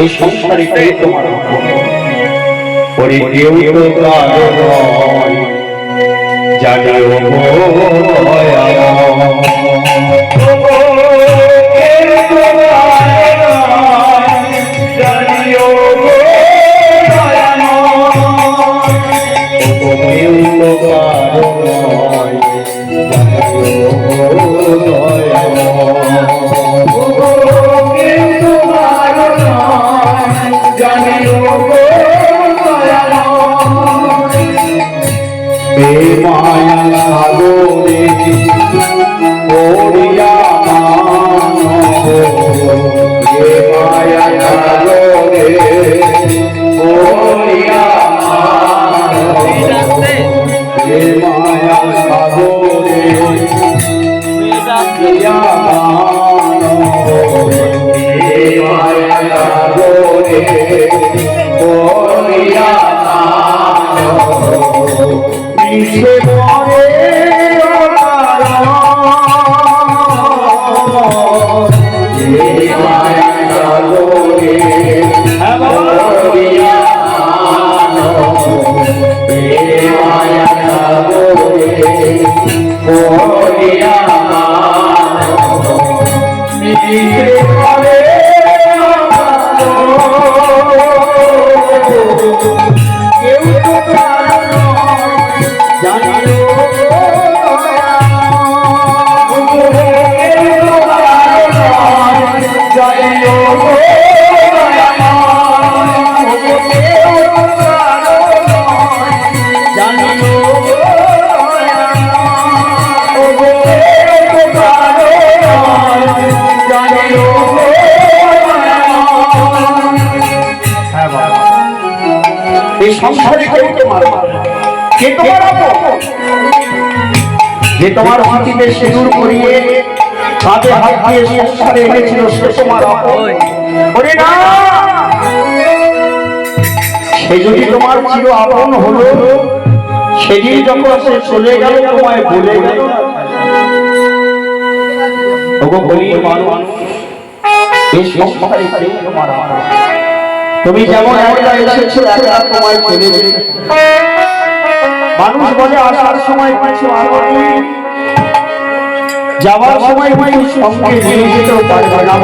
এই সংসারিটাই তোমার পরে কেউ তো কারো নয় জানিও যে তোমার হাতিতে সিঁদুর পরিয়ে হাতে হাত দিয়ে সংসারে এনেছিল সে তোমার ওরে না সে যদি তোমার চির আপন হলো সেদিন যখন সে চলে গেল তোমায় বলে গেল ওগো বলি মানুষ এই সংসারে তোমার তুমি যেমন একা এসেছো একা তোমায় চলে যেতে মানুষ বলে আসার সময় কিছু আগমনী যাওয়ার সময় সঙ্গে নিয়ে যেতেও পারবে না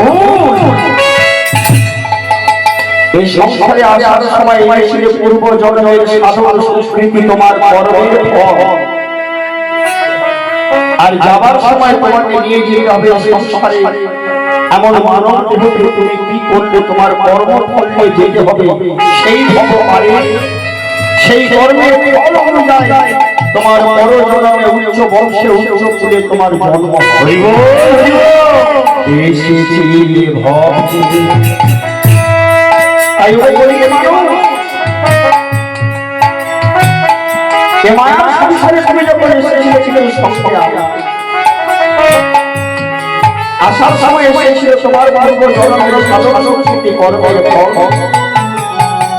এই সংসারে আসার সময় এসেছিলে পূর্ব জন্মের সাধন সংস্কৃতি তোমার কর্মের ফল আর যাবার সময় তোমাকে নিয়ে যেতে হবে সংসারে এমন মানব তুমি কি করলে তোমার কর্মফল যেতে হবে সেই ভব পারে সেই কর্মের ফল অনুযায়ী তোমার বড় জন্মে উচ্চ বংশে উচ্চ কুলে তোমার জন্ম হইব। এসেছিলে ভক্তি তাই ওই বলি মায়ার সংসারে তুমি যখন এসেছিলে সঙ্গে আসার সময় এসেছিল তোমার গর্ব জন্মের সাধনা শক্তি কর্মের ফল।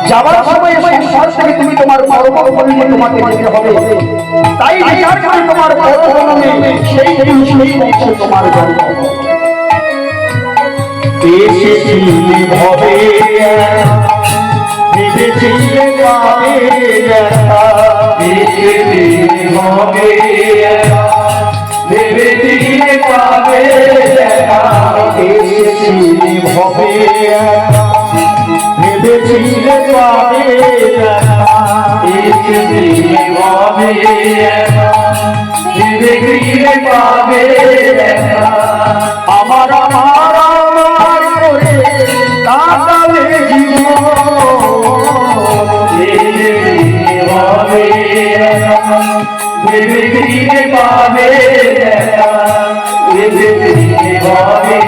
যাবার সময় সংসার থেকে তুমি তোমার কর্ম করলে তোমাকে যেতে হবে। তাই বিচার করে তোমার বড় জন্মে সেই সেই বংশে তোমার জন্ম। এসেছিলে ভবে ভেবেছিলে পাবে দেখা, এসেছিলে ভবে ভেবেছিলে পাবে দেখা, এসেছিলে ভবে ভেবেছিলে পাবে দেখা, এসেছিলে ভবে ভেবেছিলে পাবে দেখা। আমার আমার আমার করে কাটালে ভেবেছিলে পাবে দেখা, ভেবেছিলে পাবে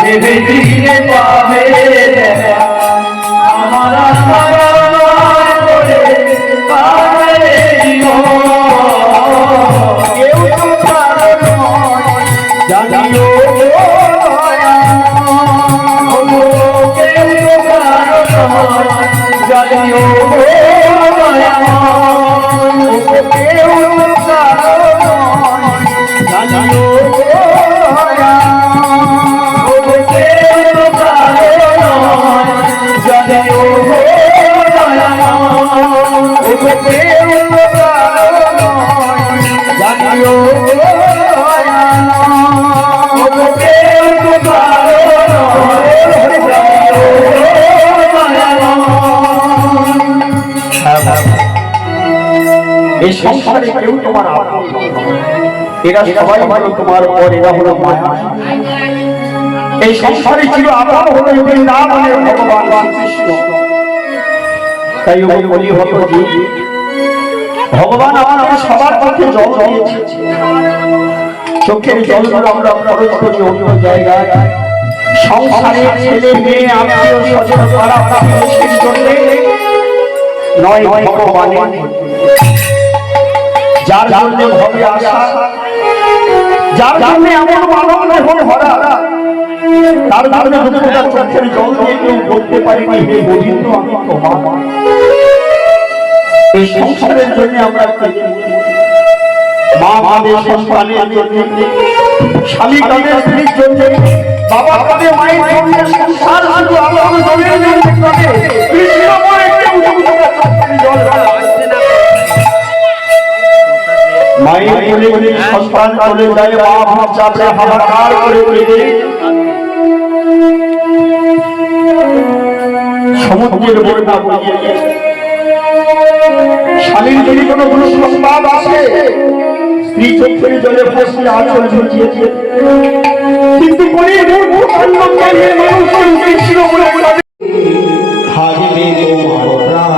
ভেবেছিলে পাবে দেখা। আমার আমার আমার করে কাটালে কেউ তো কারণ জানিও জানিও এই সংসারে কেউ তোমার আপন নয়। এরা সবাই হলো তোমার পর, এরা হলো মায়া। এই সংসারে ছিল আপন হলো এদের নাম হলো ভগবান কৃষ্ণ। তাই ওই বলি হতো যে ভগবান আমাদের সবার পক্ষে জল দিয়েছে। চোখের জলগুলো আমরা খরচ করি অন্য জায়গায়। সংসারে ছেলে মেয়ে আত্মীয় স্বজন পাড়া প্রতিবেশীর জন্য নয়, ভগবানের যার জন্য ভবে আসা, যার জন্য এমন মানব দেহ ভরা, তার জন্য দুঃখটা চোখের জল দিয়ে কেউ বলতে পারিনি হে গোবিন্দ আমি তোমার। এই সংসারের জন্য আমরা মা আমাদের সন্তানের জন্য, স্বামী তাদের স্ত্রীর জন্য, বাবা তাদের মায়ের জন্য, সংসার শুধু আমার জলের জন্য করে কৃষ্ণময় কেউ চোখের জল আসছে না। মায়ের কোলে সন্তান চলে যায়, মা ভাব চাপে হাহাকার করে উঠে সমুদ্রের বন্যা বইয়ে স্বামীর যদি কোনো দুঃসংবাদ আসে, স্ত্রী চোখের জলে ভাসিয়ে আঁচল ঝুঁকিয়েছে, কিন্তু কোন মানুষ ছিল বলে হারিবে তোমার প্রাণ।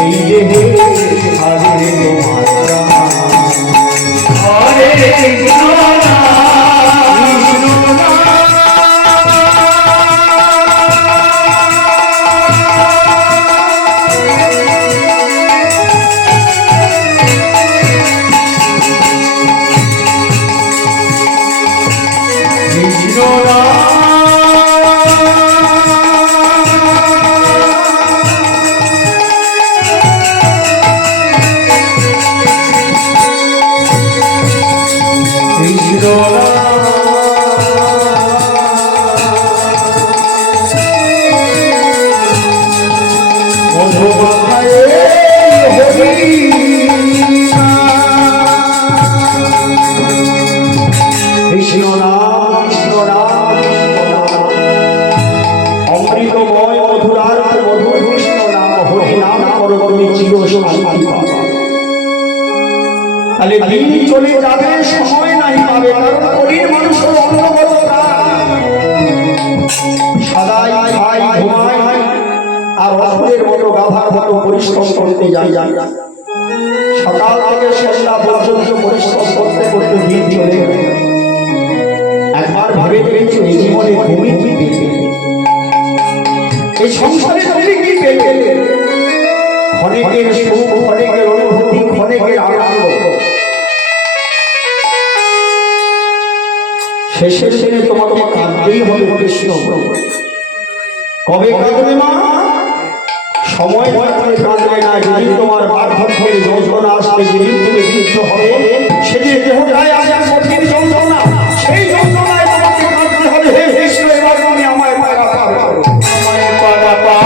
এই দেহে হারে হরে তাহলে দিন চলে যাবে, সময় নাই পাবে, কারণ শরীর মানুষের অন্তর্গত সদাই খাই ঘুমায় আর অসুরের মতো গাধার মতো পরিশ্রম করতে যায়। সকাল থেকে সন্ধ্যা পর্যন্ত পরিশ্রম করতে করতে দিন চলে গেল। একবার ভাবে দেখেছো এই জীবনে তুমি কি পেলে, এই সংসারে তুমি কি পেলে? অনেকের সুখ, অনেকের অনুভূতি, অনেকের আনন্দ, শেষের দিনে তোমাকে কাঁদতেই হবে কৃষ্ণ। কবে কাঁদবে মা? সময় থাকলে কাঁদবে না। যেদিন তোমার বার্ধক্যের যন্ত্রণা আসবে, যেদিন তুমি বৃদ্ধ হবে, সেদিন দেহটায় আসে কঠিন যন্ত্রণা, সেই যন্ত্রণায় তোমাকে কাঁদতে হবে। হে কৃষ্ণ, এবার তুমি আমায় পারাপার করো, আমায় পারাপার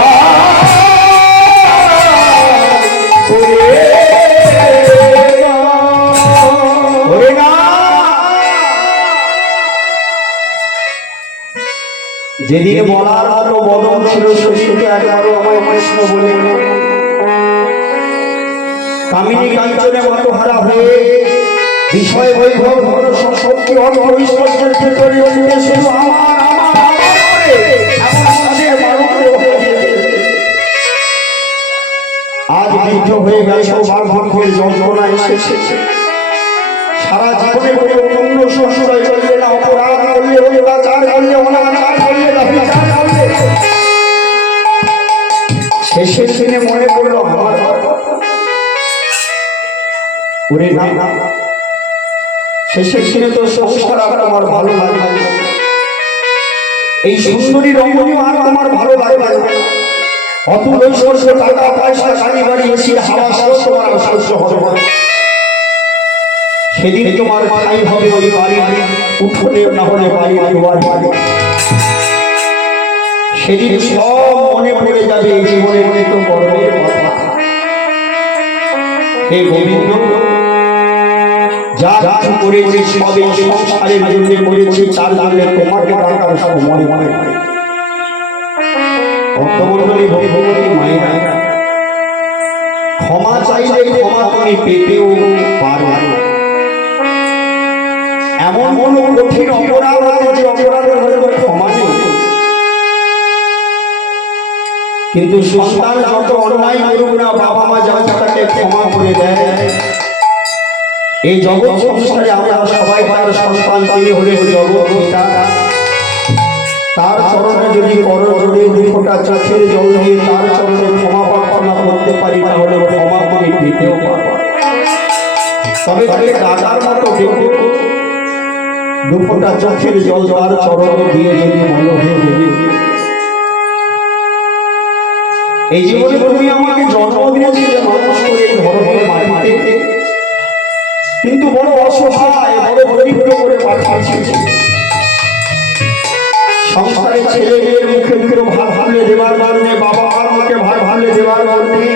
ওরে না। যেদিন বলার মতো বদন ছিল, সেদিনকে একবারও আমায় কৃষ্ণ বলে কামিনী কাঞ্চনে মনোহারা হয়ে বিষয় বৈভব ঘন শক্তি অর্থ ঐশ্বর্যের ভেতরে শুধু আমার আমার আজ বৃদ্ধ হয়ে গেছে, বার্ধক্যের যন্ত্রণা এসেছে। সারা জীবনে কোনো পুণ্য সংশয় করলে না, অপরাধ করলে, অত্যাচার করলে, অনাচার করলে, ব্যভিচার করলে, শেষের দিনে মনে পড়লো আমার ওরে না, শেষের দিনে তো সংসার আর আমার ভালো লাগে, এই সুন্দরী রমণী আর আমার ভালো লাগে, অতুল ঐশ্বর্য, টাকা পয়সা, গাড়ি বাড়ি, এসি, হাওয়া সব তোমার সহ্য হবে না। সেদিন তোমার ঠাই হবে ওই বাড়ি, উঠোনে না হলে বাড়ি বাড়ি। সেদিন সব মনে পড়ে যাবে এই জীবনের মৃত গর্বের কথা। হে গোবিন্দ, যা কিছু করেছি সব এই সংসারের জন্য করেছি, তার জন্য তোমাকে ডাকার সময় মনে হয়। ভক্তমণ্ডলী, ভগবতী মায়েরা, ক্ষমা চাইলে ক্ষমা তুমি পেতেও পারো। এমন কোন কঠিন অপরাধ আছে যে অপরাধের হয়তো ক্ষমা নেই, কিন্তু সন্তান যত অন্যায় করুক না, বাবা মা যা তাকে ক্ষমা করে দেয়। এই জগৎ সংসারে আমরা সবাই তার সন্তান, তিনি হলেন জগৎ পিতা। তার চরণে যদি করজোড়ে দুই ফোঁটা চোখের জল দিয়ে তার চরণে ক্ষমা প্রার্থনা করতে পারি, তাহলে ক্ষমা তুমি পেতেও পারো। তবে তাকে দাদার মতো দেখো, দু ফোঁটা চোখের জল তার চরণে দিয়ে যদি মনে হয়ে দেবে, এই জীবনে তুমি আমাকে জন্ম দিয়েছিলে মানুষ করে এই ধরনের মাটিতে, কিন্তু বড় অসহায়, বড় দরিদ্র করে পাঠিয়েছি। সংসারে ছেলে মেয়ের মুখে মুখে ভাত ভাবলে দেওয়ার কারণে, বাবা মার মুখে ভাত ভাবলে দেওয়ার কারণে,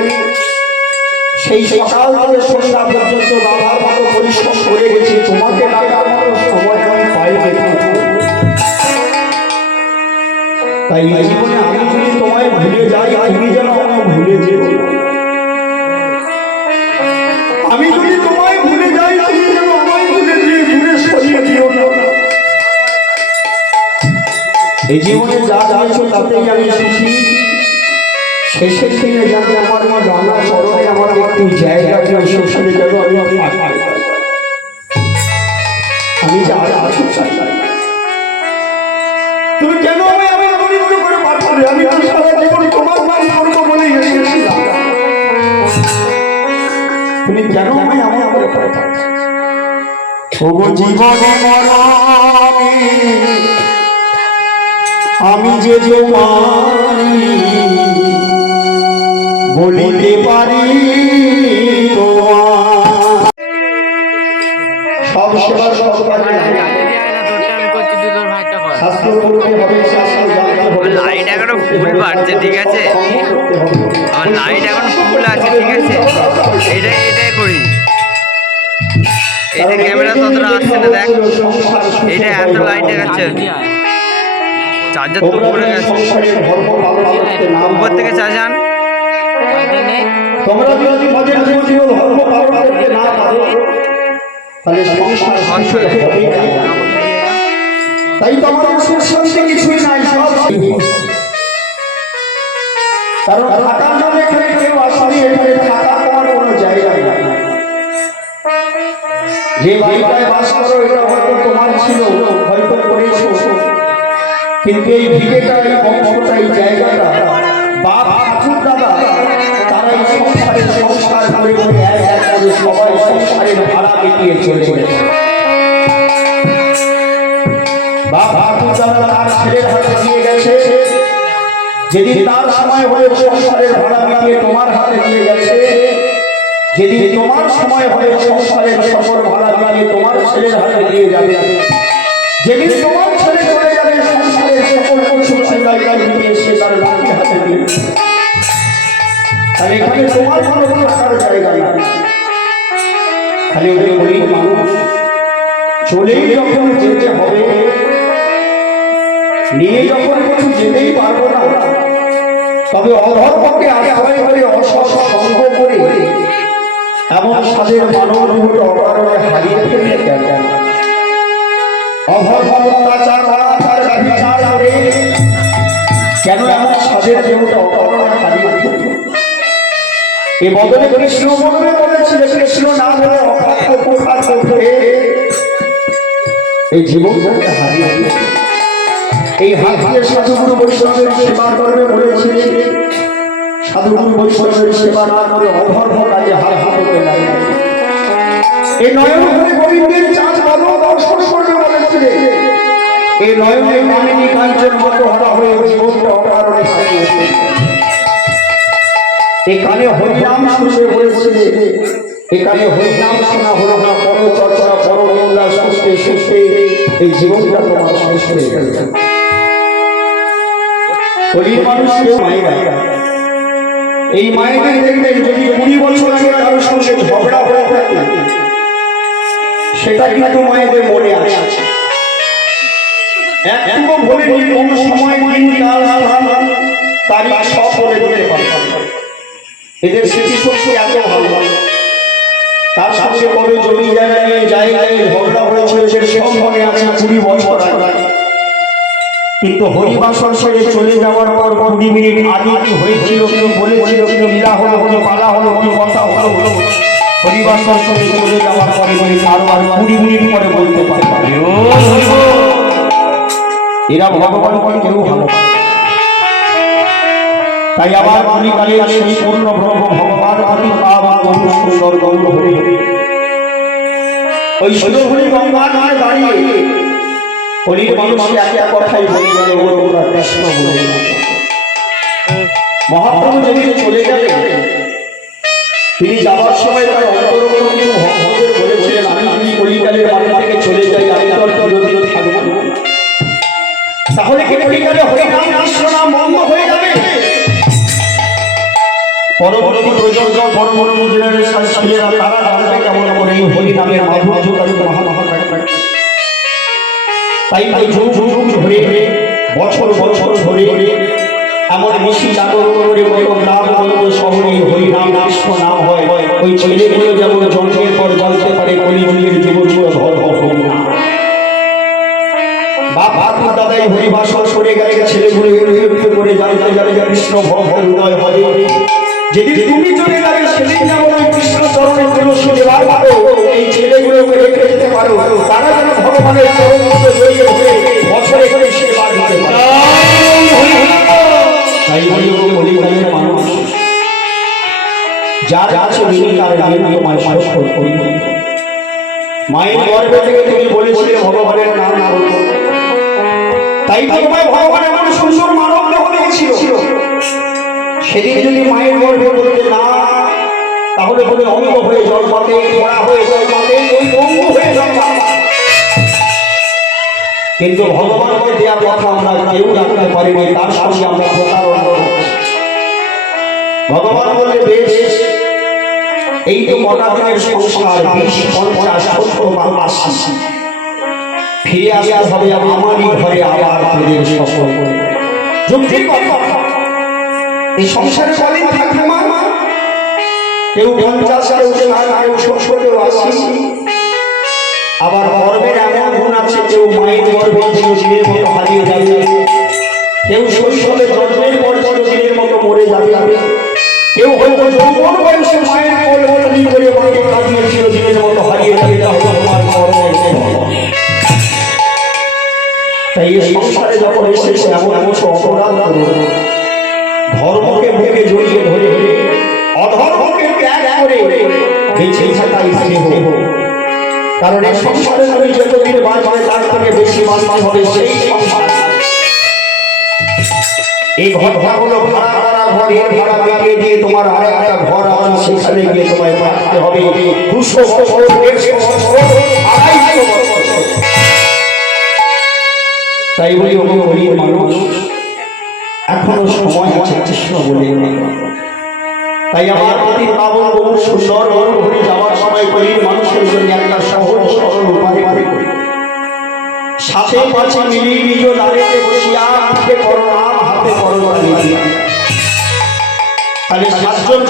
সেই সকাল থেকে সন্ধ্যা পর্যন্ত বাবার মতো পরিশ্রম করে গেছি। তোমাকে ডাকার মতো সময় আমি পাই না। তাই এই জীবনে আমি যদি তোমায় ভুলে যাই, তুমি যেন আমায় ভুলে যেও। আমি যদি তোমায় ভুলে যাই, তুমি যেন আমায় ভুলে দিয়ে দূরে সরিয়ে দিও না। এই জীবনে যা যাচ্ছ তাতেই আমি সুখী। শেষের দিনে যেন আমার রান্না চরণে আমার একটু জায়গা দিয়ে শ্বশুরে যেন আমি যা আছো চাই। তুমি কেন আমি মনে করে পাঠালে? আমি সারা জীবন তোমার বাড়ি করবো বলে এসেছিলাম। তুমি কেন আমি করে পাঠালে? ওগো জীবনে মরণে আমি যে তোমারি বলিতে পারি সব সেবার সব কাজে শাস্ত্র করতে হবে, শাস্ত্র জানতে হবে। লাইট এখনো ফুল বাড়ছে, ঠিক আছে? আমার লাইট এখন ফুল আছে, ঠিক আছে? এটাই করি। এটা ক্যামেরা ততটা আসছে না, দেখ। এটা এত লাইট দেখাচ্ছে। চার্জার তো উপরে গেছে, উপর থেকে চার্জ আন। তোমরা যদি ভজন জীবন ধর্ম পালন করতে না পারো তাহলে সংসার হবে না। তাই তো আমাদের সুখ শান্তি কিছুই নাই, সব কারণ থাকার জন্য এখানে কেউ আসেনি। এখানে থাকা তোমার কোনো জায়গা নাই। যে বাড়িটায় বাস করো এটা হয়তো তোমার ছিল, হয়তো করেছো, কিন্তু এই ভিটেটা, এই বংশটা, এই জায়গাটা বাপ ঠাকুর দাদা তারাই সংসার করে করে এক করে সবাই সংসারের ভাড়া মিটিয়ে চলে। বাপ ঠাকুর দাদা তার ছেলের হাতে দিয়ে গেছে, যেদিন তার সময় হয়ে সংসারের ভাড়া মিটিয়ে তোমার হাতে দিয়ে গেছে, যেদিন তোমার সময় হয়ে সংসারের সকল ভাড়া মিটিয়ে তোমার ছেলের হাতে দিয়ে যাবে, যেদিন তোমার ছেলে চলে যাবে সংসারের সকল কিছু জায়গায় মিটিয়ে সে তার বাকি হাতে দিয়ে। তাহলে এখানে তোমার কোনো থাকার জায়গা নাই। খালি ওদের গরিব মানুষ চলেই যখন যেতে হবে, নিয়ে যখন কিছু যেতেই পারবো না, তবে অধর্মকে আশ্রয় করে অসৎ সঙ্গ করে এমন সাদের মানব রূপে অকারণে হারিয়ে ফেললে কেন? অধর্ম অত্যাচার অনাচার ব্যভিচার করে কেন এমন সাদের দেহটা অকারণে হারিয়ে ফেললে? এই বদলে কৃষ্ণ বলবে বলেছিল, কৃষ্ণ না বলে অকার করে এই জীবনটাকে হারিয়ে ফেললে। এই হাতিয়ে সাধুগুরু বৈষ্ণবের সেবা করবে বলেছিলেন, সাধুগুরু বৈষ্ণবের সেবা না করে অধর্ম কাজে হাত হাতে লাগে। এই নয়ন ধরে গোবিন্দের চাঁদ বাদল দর্শন করবে বলেছিলেন, এই নয়নে কামিনী কাঞ্চন মতো হরা হয়ে জীবনটা অকারণে হারিয়ে ফেললে। এখানে হরিনাম শুনবে বলেছিলেন, এখানে হরিনাম শোনা হলো না, পর চর্চা পর নিন্দা সুস্থে সুস্থে এই জীবনটা তোমার শেষ হয়ে গেল। গরিব মানুষ কেউ মায়েরা, এই মায়েদের দেখবেন যদি 20 বছর আগে কারোর সঙ্গে ঝগড়া হয়ে থাকে সেটা কিন্তু মায়েদের মনে আছে। একটুকু বলে কোন সময় দিন কাল তারিখ সব বলে দিতে পারে। এদের স্মৃতিশক্তি এত ভালো। তার সঙ্গে কবে জমি জায়গা নিয়ে জায়গায় ঝগড়া হয়েছিল সে সব মনে আছে 20 বছর আগে। কিন্তু হরিবাসর ছেড়ে চলে যাওয়ার পর 20 মিনিট আগে কি হয়েছিল, কেউ বলেছিল, কেউ লীলা হলো, কোনো পালা হলো, কোনো কথা হলো, হরিবাসর ছেড়ে চলে যাওয়ার পরে আরো 20 মিনিট পরে বলতে পারে। এরা ভগবান কেউ ভালো। তাই আবার কলিকালে সেই পূর্ণ ব্রহ্ম ভগবান আদি পাওয়া গরু সুন্দর গরু হরি ওই সুন্দর হরি গঙ্গা নয় দাঁড়িয়ে হরির মানুষ একে কথাই বলে গেল ওরা কৃষ্ণ বলে। মহাপ্রভু যেদিন চলে গেলেন তিনি যাবার সময় তার অন্তরঙ্গ কিছু ভক্তদের বলেছিলেন, আমি কলিকালের বাড়ি থেকে চলে যাই, আমি তোর বিরোধী থাকবো, তাহলে কি কলিকালে হরিনাম কৃষ্ণ নাম বন্ধ হয়ে যাবে? পরবর্তী প্রজন্ম বড় বড় জেনারেশন ছেলেরা তারা জানবে কেমন করে এই হরিনামের মাধুর্য তাই যুগ যুগ ধরে বছর বছর ধরে এমন মিশি জাগরণ করে বড় গ্রাম বড় শহরে হরিনাম কৃষ্ণ নাম হয়। ওই ছেলেগুলো যেমন জন্মের পর জানতে পারে কলিযুগের জীবন ধর্ম হরিনাম। বাপ ঠাকুর দাদাই হরিভাষা সরে গেছে ছেলেগুলো একটু করে জানতে জানে কৃষ্ণ ভগবান উদয় হবে। যেদিন তুমি চলে যাবে সেদিন যেমন ওই কৃষ্ণ চরণে তুলসী দেওয়ার পারো, এই ছেলেগুলোকে রেখে যেতে পারো, তারা যেন ভগবানের চরণ মধ্যে জড়িয়ে ধরে বছরে করে সেবা দিতে পারে। তাই বলি কলিকালের মানুষ যার কাছে তার গানে তোমায় সত্য করি। মায়ের গর্ভে থেকে তুমি বলেছিলে ভগবানের নাম নাম, তাই তোমায় ভগবান এমন সুন্দর মানব দেহ দিয়েছিল। সেদিন যদি মায়ের গর্ভে বলতে না, তাহলে বলে অঙ্গ হয়ে জন্মাতে, ঘোড়া হয়ে জন্মাতে, ওই অঙ্গ হয়ে জন্মাতে। কিন্তু ভগবানকে দেওয়া কথা আমরা কেউ রাখতে পারিনি, তার সঙ্গে আমরা প্রতারণা করছি। ভগবান বললে বেশ, এই তো কটা দিনের সংসার, 20, 50, 70 বা 80, ফিরে আসতে হবে আমারই ঘরে আবার তোদের সফল। যুক্তির কথা, এই সংসারে কদিন থাকবে মা? কেউ 50, কেউ 60, কেউ 80। আবার গর্বের এমন গুণ আছে, কেউ মায়ের গর্ভে চিরদিনের মতো হারিয়ে যাবে, কেউ শৈশবে জন্মের পর চিরদিনের মতো মরে যাবে, কেউ হয়তো যৌবন বয়সে মায়ের কোল বদলি করে মাকে কাঁদিয়ে চিরদিনের মতো হারিয়ে যাবে। তোমার কর্মের তাই এই সংসারে যখন এসেছে এমন কিছু অপরাধ করো, ধর্মকে বুকে জড়িয়ে ধরে অধর্মকে ত্যাগ করে বেঁচে থাকাই স্নেহ। কারণ এই সংসারে তুমি যতদিন বাঁচবে তার থেকে বেশি বাঁচতে হবে সেই সংসার। এই ঘরটা হলো ভাড়া করা ঘর, এই ভাড়া মিটিয়ে দিয়ে তোমার আর একটা ঘর আছে, সেখানে গিয়ে তোমায় থাকতে হবে 200 বছর, 150 বছর, 250 বছর। তাই বলি ও গরিব মানুষ, এখনো সময় আছে কৃষ্ণ বলে। তাই আমার প্রতি পাবন বহু সুন্দর ঘুরে যাওয়ার সময় গরিব মানুষের জন্য একটা সহজ সরল উপায় সাথে পাশে মিলিয়ে নিজ দাঁড়িয়ে বসিয়া হাতে করো নাম, হাতে করো তাহলে 7 জন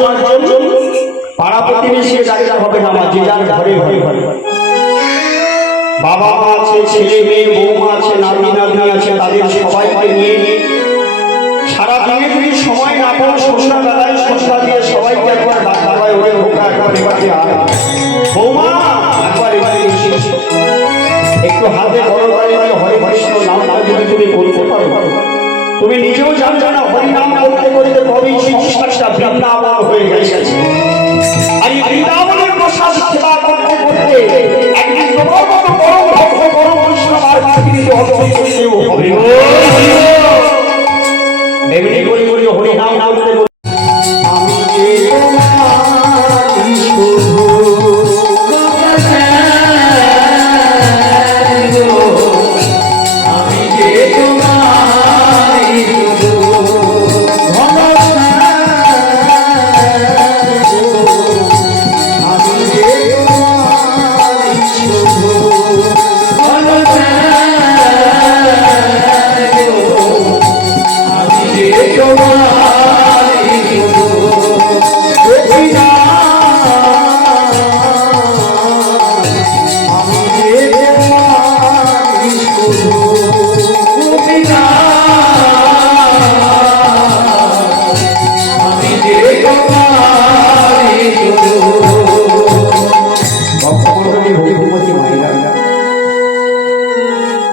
পাড়া প্রতিবেশী দাঁড়িয়ে হবে না, যে যার ঘরে ঘরে ঘরে বাবা মা আছে, ছেলে মেয়ে, বৌমা আছে, নাতি নাতনি আছে, তাদের সবাইকে নিয়ে সারা দিনে যদি সময় না পাও, সন্ধ্যাবেলায় সন্ধ্যা দিয়ে সবাইকে একবার ডাক্তার ওরে ঢোকা, একবার এবারে বৌমা একবার এবারে একটু হাতে বড় করে হরে কৃষ্ণ নাম যদি তুমি বলতে পারো, তুমি নিজেও জানবে না হরি নাম করতে করতে কবেই সংসারটা বৃন্দাবন হয়ে গেছে। আর এই বৃন্দাবনের প্রসাদ সেবা করতে করতে একদিন তোমার মতো পরম ভক্ত পরম বৈষ্ণব আর পৃথিবীতে অবতীর্ণ করতেও হবে। এমনি করি করি হরি নাম করতে করতে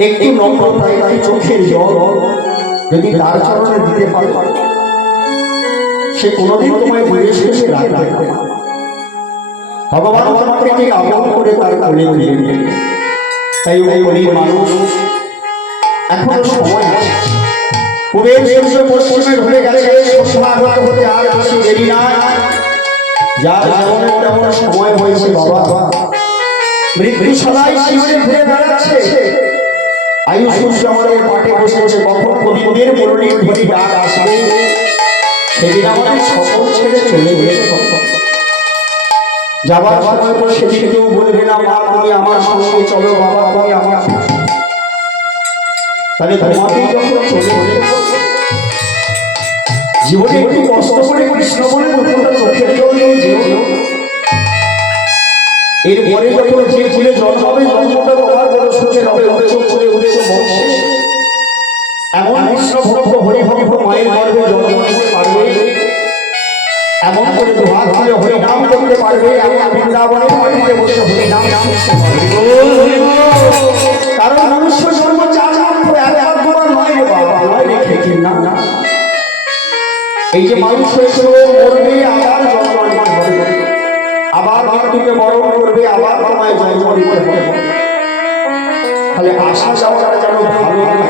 একটু নম্রতায় চোখের জল যদি তার চরণে দিতে পারো, সে কোনোদিন তোমায় জিজ্ঞেস করে রাখবে না। ভগবান তোমাকে ঠিক আপন করে তার কোলে তুলে নেবে। তাই ওই গরিব মানুষ এখনো সময় আছে, পূবের সূর্য পশ্চিমে ঘুরে গেছে, সন্ধ্যা হতে আর বেশি দেরি নাই। যার যেমন তেমন সময় হয়েছে বাবা, মৃত্যু সবাই শিবিরে ঘুরে বেড়াচ্ছে, আয়ু সূর্য আমাদের পাটে বসেছে, কখন কবিদের মুরলীর ধ্বনি ডাক আসবে, সেদিন আমাদের সকল ছেড়ে চলে গেছে। যাবার সময় তো সেদিন কেউ বলবে না মা তুমি আমার সঙ্গে চলো, বাবা তুমি আমার সঙ্গে। তাহলে তোমাকেই যখন চলে জীবনে একটু কষ্ট করে কৃষ্ণ বলে দুটোটা চোখের জল নিয়ে যেও। এরপরে যখন যে ফুলে জল হবে, জন্মটা তোমার বড় সুখের হবে, চোখ করে উঠেছে বংশে। বৃন্দাবনের মাটিতে বসে হরি নাম কারণ মনুষ্য জন্ম চার মাত্র একবার নয় রে বাবা, নয় রেখে না না। এই যে মানুষ হয়েছে মরবে, আবার জন্ম নিতে হবে, আবার মৃত্যুকে বরণ করবে, আবার তোমায় জন্ম নিতে হবে। তাহলে আসা যাওয়াটা যেন ভালো লাগে,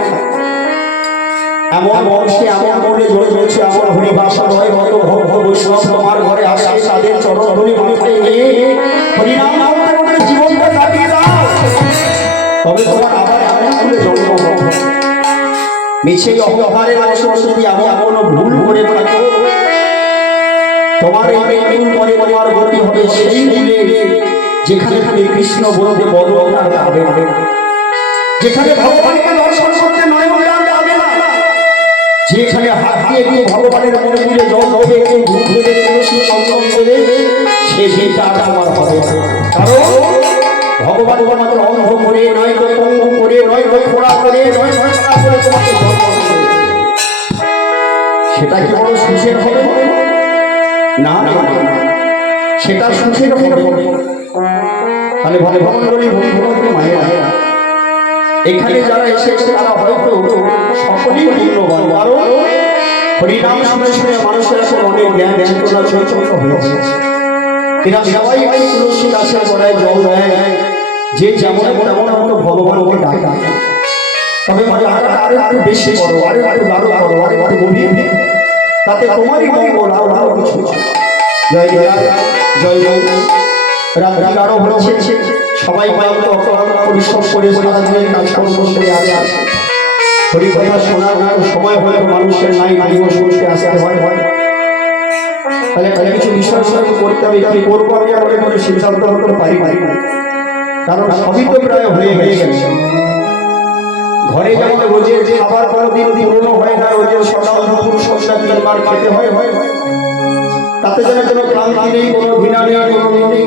এমন বংশে এমন মনে জড়িয়েছে, এমন হরিবাসা নয় কত ভক্ত বৈষ্ণব তোমার ঘরে আসে, তাদের চরণ ধরে মাথায় নিয়ে হরিনাম করতে করতে জীবনটা কাটিয়ে দাও, তবে তোমার আবার এমন করে জন্ম হবে। মিছে অহংকারের বশে যদি এমন কোনো ভুল করে থাকো, তোমার এই মৃত্যুর পরে তোমার গতি হবে সেই দিনে যেখানে তুমি কৃষ্ণ বলতে বদলার পাবে না, যেখানে ভগবানকে দর্শন করতে নয় যাবে না, যেখানে হাত দিয়ে দিয়ে ভগবানের মন্দিরে জল হবে, ধূপ দেবে, তুলসী চন্দন দেবে, সে দিনটা আর আমার হবে না। কারণ ভগবান তোমাকে অন্ধ করে নয়, তো পঙ্গু করে নয়, খোড়া করে নয়, খারাপ করে তোমাকে জন্ম দেবে। সেটা কি বড় সুখের হবে? না না, সেটা সুখের হবে। তাহলে ভালো ভগবান বন্ধু মায়েরা, এখানে যারা এসেছে তারা হয়তো সকলেই মূল্যবান, কারণ হরিনাম শুনে শুনে মানুষের আসলে অনেক জ্ঞান চেতনা চৈতন্য হয়েছে। এরা সবাই তুলসী গাছের গোড়ায় জল দেয়, যে যেমন তেমন হয়তো ভগবানকে ডাকে, তবে আরো একটু বেশি করো, আরো একটু লাড়ু করো, আরো একটু গভীর, তাতে তোমারই মঙ্গল, আরো কিছু। জয় জয় জয় জয় রাত্রি আরো হচ্ছে, সবাই পরিশ্রম করে সারাদিনের কাজকর্ম করে আছে, হরি কথা শোনার সময় হয়তো মানুষের নাই, নাইও শুনতে আসতে হয়। তাহলে কিছু বিষয় করতে হবে, কি করবো আমি আমাকে কোনো সিদ্ধান্ত হতে পারি না, কারণ সবই তো প্রায় হয়ে গেছে। ঘরে যেমন রোজের খাবার কোনোদিন পুরনো হয় না, রোজের সকাল দুপুর সন্ধ্যা তিনবার খেতে হয়, তাতে যেন কোনো ক্লান্তি নেই, কোনো ঘৃণা নেই, কোনো নেই।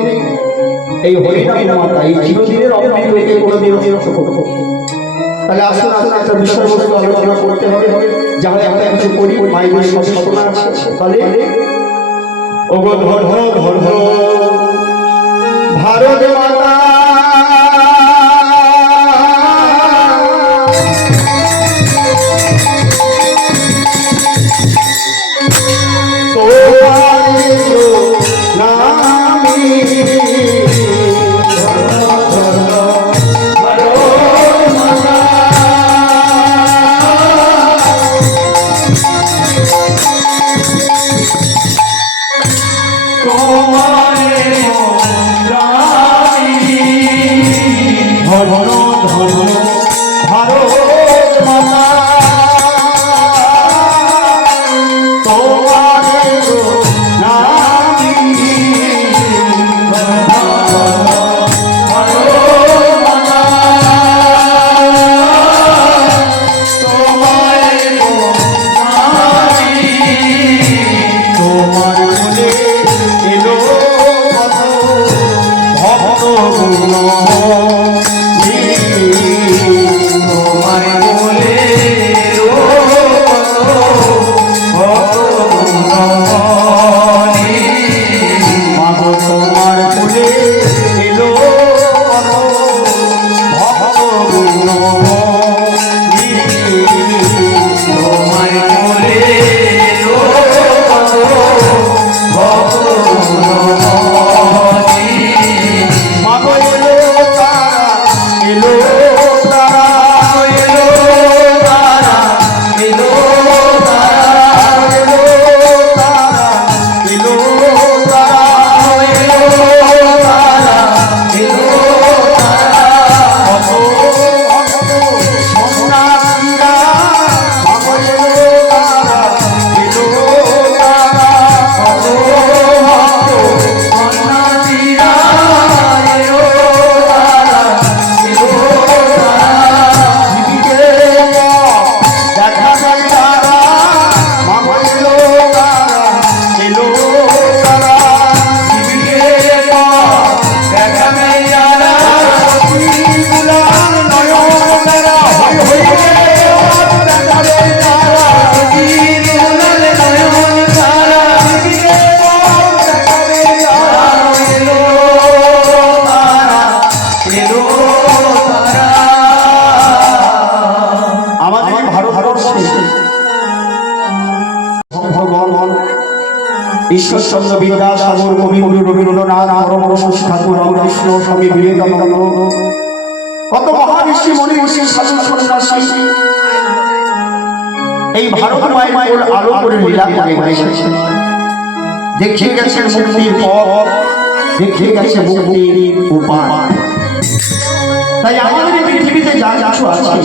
এই হরিনাম মাতা এই চিরদিনের অমৃত রেখে কোনোদিন করবো। তাহলে আসুন আসুন একটা বিষয়বস্তু আলোচনা করতে হবে, যাহলে আমরা কিছু করি মায়েদের সচেতনা আছে। তাহলে ওগো ধর্ম ধর্ম ভারত মাতা এলো ঈশ্বরচন্দ্র বিদ্যাসাগর, কবিগুরু রবীন্দ্রনাথ, পরমহংস ঠাকুর রামকৃষ্ণ, স্বামী বিবেকানন্দ, কত মহাঋষি মনি ঋষি সাধু সন্ন্যাসী এই ভারত মায়ের আলো করে লীলা করে গেছেন, দেখিয়ে গেছেন মুক্তির পথ, দেখিয়ে গেছে মুক্তির উপায়। তাই আমাদের এই পৃথিবীতে যা কিছু আছে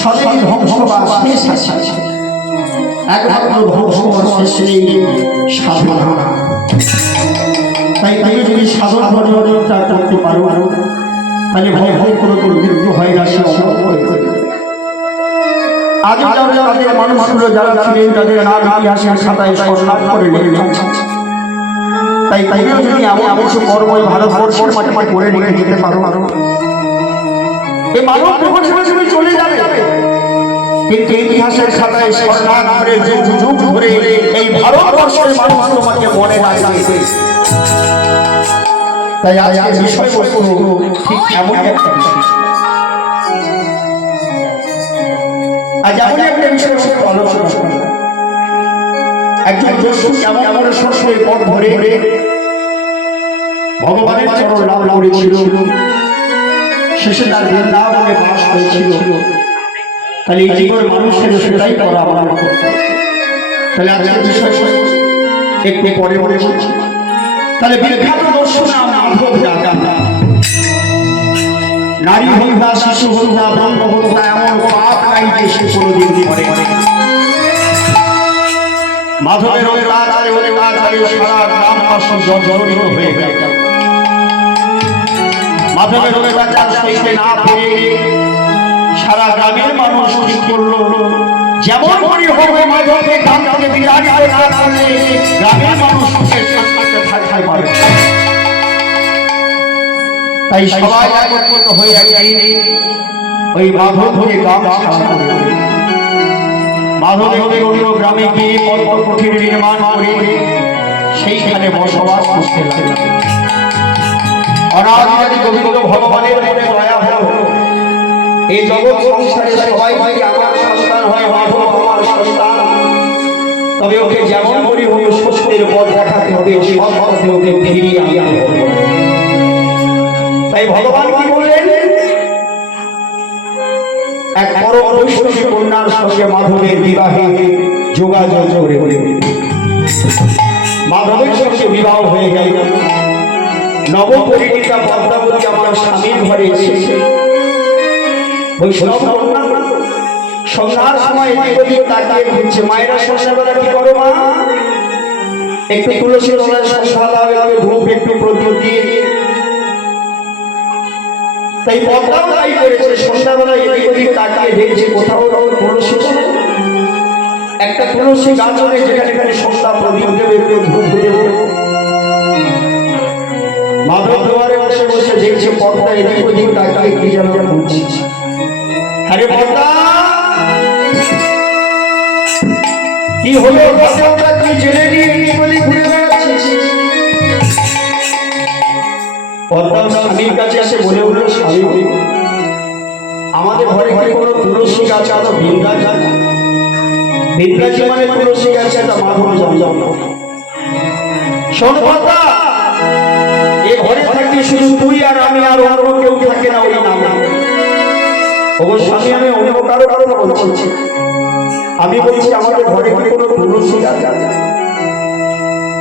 সবই ধ্বংস বা শেষ আছে, একমাত্র ধ্বংস শেষ নেই সাধনা। তাই তুমি যদি সাধনা ধর্মটা করতে পারো তাহলে ভয় ভয় করে মৃত্যু হয় না, সে আজ তাদের মানুষগুলো যারা ছিলেন তাদের নাম ইতিহাসের খাতায় স্মরণ করে নিলেন। তাই তাইও যদি এমন কিছু কর্ম ভারতবর্ষের মাটি করে রেখে যেতে পারো, এই মানব জীবনে চলে যাবে, কিন্তু ইতিহাসের খাতায় স্মরণ করে যুগ যুগ ধরে এই ভারতবর্ষের মানুষ তোমাকে মনে রাখবে। তাই আজ বিষয়বস্তু ঠিক এমন একটা বিষয়, আজ এমন একটা বিষয় আলোচনা করব। একজন দস্যু কেমন শস্যের পথ ধরে ভগবানের চরণ লাভ করেছিল, শেষে তার বৃন্দাবনে বাস হয়েছিল। তাহলে এই জীবনের মানুষের সেটাই করা আমার করতে। তাহলে আজকের বিষয় একটু পরে পরে বলছি। তাহলে বিখ্যাত দস্যু নাম মাধব রাজা, নারী হত্যা, শিশু হত্যা, ব্রাহ্ম হত্যা এমন পাপ নাই যে সে কোনোদিন করে। মাধবের অত্যাচারে সারা গ্রামবাসী জর্জরিত হয়ে গেল। মাধবের অত্যাচার সইতে না পেরে সারা গ্রামের মানুষ ঠিক করলো, যেমন করে হবে মাধবকে গ্রাম থেকে বিরাট করে না করলে গ্রামের মানুষ থাকতে পারবে। তাই সবাই একত্রিত হয়ে ওই মাধবকে গ্রাম ছাড়া করে মাধবের অন্য গ্রামে গিয়ে কঠিন নির্মাণ করে সেইখানে বসবাস করতে লাগলেন। অনাদি গোবিন্দ ভগবানের মনে দয়া হলো, এই জগৎ সংসারে সবাই যদি আমার সন্তান হয়, মাধব আমার সন্তান, তবে ওকে যেমন করি ওই সত্যের পথ দেখাতে হবে, সব পথে ওকে ফিরিয়ে আনতে হবে। তাই ভগবান কি বললেন, এক পরম বৈষ্ণবী কন্যার সঙ্গে মাধবের বিবাহে যোগাযোগ করে মাধবের সঙ্গে বিবাহ হয়ে গেল। নবপরিণীতা পদ্মাবতী আমার স্বামীর ঘরে এসেছে। বৈষ্ণব কন্যা সন্ধ্যার সময় এদিকে তাকিয়ে ঘুরছে। মায়েরা সন্ধ্যাবেলা কি করো মা? একটু তুলসী তলায় সন্ধ্যা লাগাবে, ধূপ একটু প্রদীপ দিয়ে। তাই পদ্মাও তাই করেছে, সন্ধ্যাবেলা এদিক ওদিক তাকিয়ে দেখছে কোথাও তুলসী, একটা তুলসী গাছ হবে যেখানে সন্ধ্যা প্রদীপ দেবে, ধূপ দেবে। মাধব দুয়ারে বসে বসে দেখছে পদ্মা এদিক ওদিক তাকিয়ে কি যেন বলছে। আরে পদ্মা কি হলো? কি জেনে নিয়ে ঘুরে বেড়াচ্ছিস? পদ্মা স্বামীর কাছে এসে বলে উঠল, স্বামী আমাদের ঘরে কি কোনো তুলসী গাছ আছে? ভিন্দাজ, ভিন্দাজি মানে তুলসী গাছ, একটা মাধব জমজম। শোন পদ্মা, এ ঘরে থাকতে শুধু তুই আর আমি, আর অন্য কেউ থাকে না ওই নামে। ওগো স্বামী, আমি অন্য কারো বলছি। আমি বলছি আমাদের ঘরে কি কোনো তুলসী গাছ আছে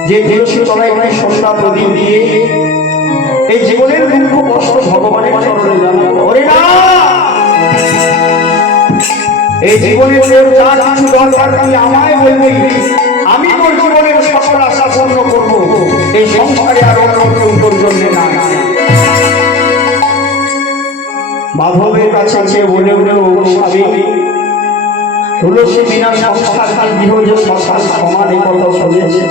যে তুলসী তলায় সন্ধ্যা প্রদীপ দিয়ে এই জীবনের দুঃখ কষ্ট ভগবানের চরণে জানাবো? ওরে না, এই জীবনের যা কিছু দরকার তুই আমায় বলবি, আমি তোর জীবনের সকল আশা পূর্ণ করবো। এই সংসারে আর অন্য কেউ তোর জন্য না। মাধবের কাছে চেয়ে বলে উঠল, স্বামী তুলসী বিনা সংসার গৃহ যে সংসার সমান, এই কথা শুনেছে।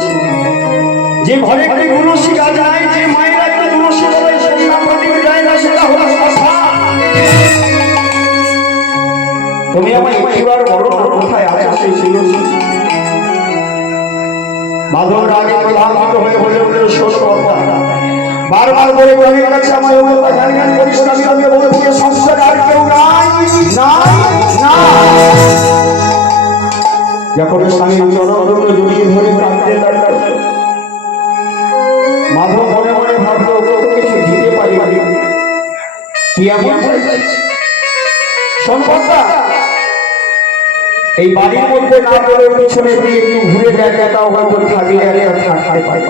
যে ঘরে একটি তুলসী গাছ নাই, যে মায়ের একটা তুলসী তলায় সন্ধ্যা প্রদীপ যায় না, সেটা হলো শ্মশান। তুমি আমার একবার বড় কোথায় আছে সেই তুলসী? মাধব রাগে ক্লান্ত হয়ে বলে উঠল, শোনো কথা, বারবার বলে গভীর কাছে আমার জ্ঞান করিস না। আমি বলে দিয়ে সংসারে আর কেউ নাই, নাই, না। যখন স্বামীর চরণ জড়িয়ে ধরে কাঁদতে লাগলো, মাধব মনে মনে ভাবলো ওকে কিছু দিতে পারি কি এমন সম্পদটা এই বাড়ির মধ্যে না করে পিছনে দিয়ে একটু ঘুরে দেখা তাও হয়তো থাকলে থাকতে পারে।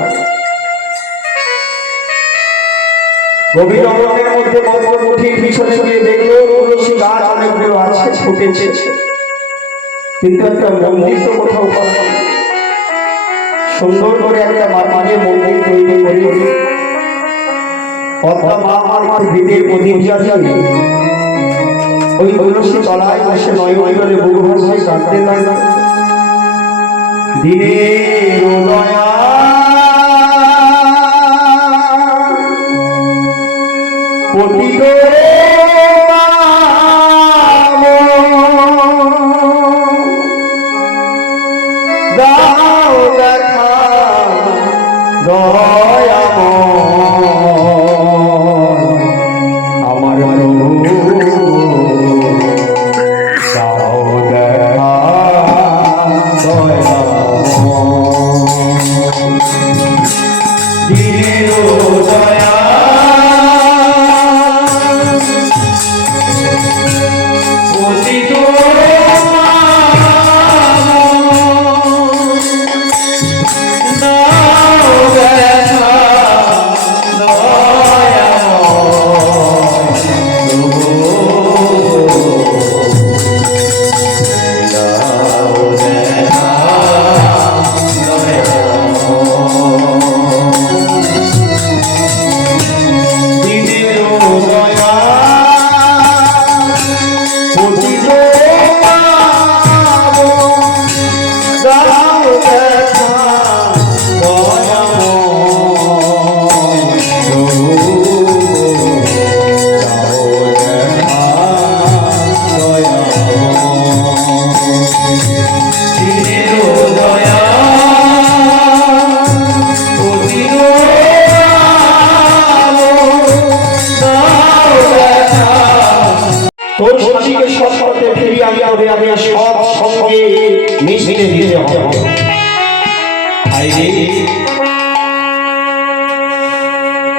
গভীর অরণ্যের মধ্যে মধ্যমুঠির পিছনে গিয়ে দেখলো তুলসী গাছ অনেকগুলো আছে, ফুটেছে, কিন্তু একটা মন্দির তো কোথাও পাওয়া যায় না। সুন্দর করে একটা মাঝে মন্দির তৈরি করে পদ্মা মা আমার ভিড়ের প্রদীপ জ্বালিয়ে ওই তুলসী তলায় বসে নয় নয়নে বুক ভাসে কাঁদতে লাগলো। দিনের উদয়া পতিত দাও দেখা আমার তোর স্বামীকে সৎ পথে ফিরিয়ে আনতে হবে, আমি সৎ সঙ্গে মিশতে দিতে হবে।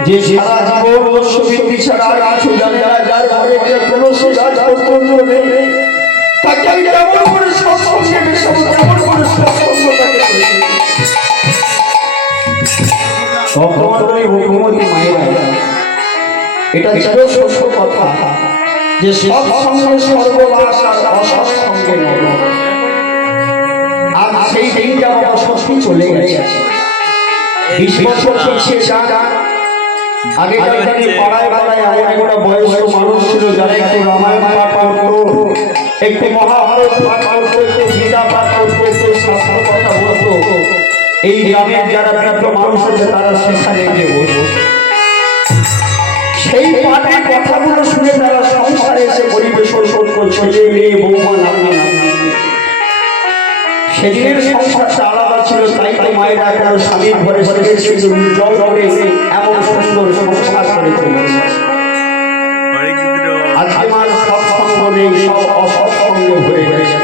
যে সারা জীবন অশ্ববৃদ্ধি ছাড়া কিছু জানে না, যার ঘরে গিয়ে কোনো গাছ পর্যন্ত নেই, তাকে আমি কেমন করে সৎসঙ্গে মেশাবো, কেমন করে সৎসঙ্গ তাকে ভগবতী মায়েরা এটা ছিল সত্য কথা যে সৎসঙ্গে সর্বনাশ আর অসৎসঙ্গে নরক। আর সেই দিনটা বাবা ষষ্ঠী চলে গেছে, 20 বছর পিছিয়ে যান। আগে পাড়ায় পাড়ায় এমন বয়স্ক মানুষ ছিল যারা একটু রামায়ণ পাঠ করতো, একটু মহাভারত পাঠ করতো, একটু গীতা পাঠ করতো, একটু শাস্ত্র কথা বলতো। এই গ্রামের যারা বৃদ্ধ মানুষ আছে তারা সেখানে গিয়ে বসতো, সেই পাঠের কথাগুলো শুনে তারা সংসারে এসে পরিবেশন করতো, ছেলে মেয়ে বৌমা নাতি নাতনি। সেদিনের সংসারটা আলাদা ছিল, তাই তাই মায়েরা এখন স্বামীর ঘরে জল করে এমন সুন্দর সংসার করে চলেছে। আজকে মার সৎসঙ্গ নেই, সব অসৎসঙ্গে ভরে গেছে।